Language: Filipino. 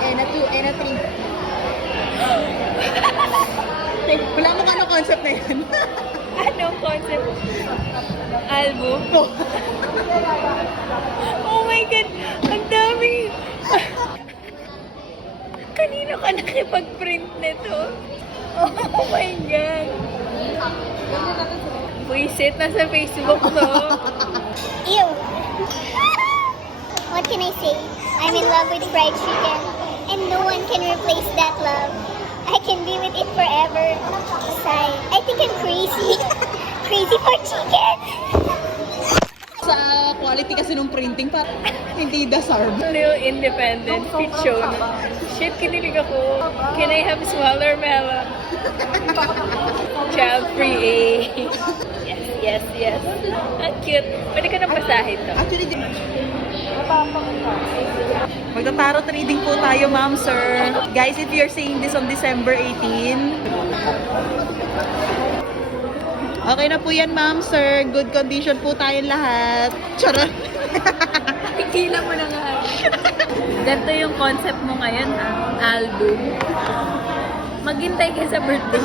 and a 2, and a 3. Wala mo ano concept na yan. Anong concept? Album? Oh. Oh my God! Ang dami! Kanino ka nakipag-print nito? Oh my God! Buisit na sa Facebook to. Ew. What can I say? I'm in love with fried chicken, and no one can replace that love. I can be with it forever. Sigh. I think I'm crazy. Crazy for chicken. Sa quality kasi nung printing, parang hindi deserve. Little independent speech show. Shit, kinilig ako. Can I have smaller melon? Child free A. Yes, yes, yes. Ang cute. Pwede ka nang basahin to. Actually, magta-tarot reading po tayo, ma'am, sir. Guys, if you're seeing this on December 18, okay na po yan, ma'am, sir. Good condition po tayong lahat. Charot. Ikila mo na nga. Ganito yung concept mo ngayon, ha? Album. Maghintay ka sa birthday.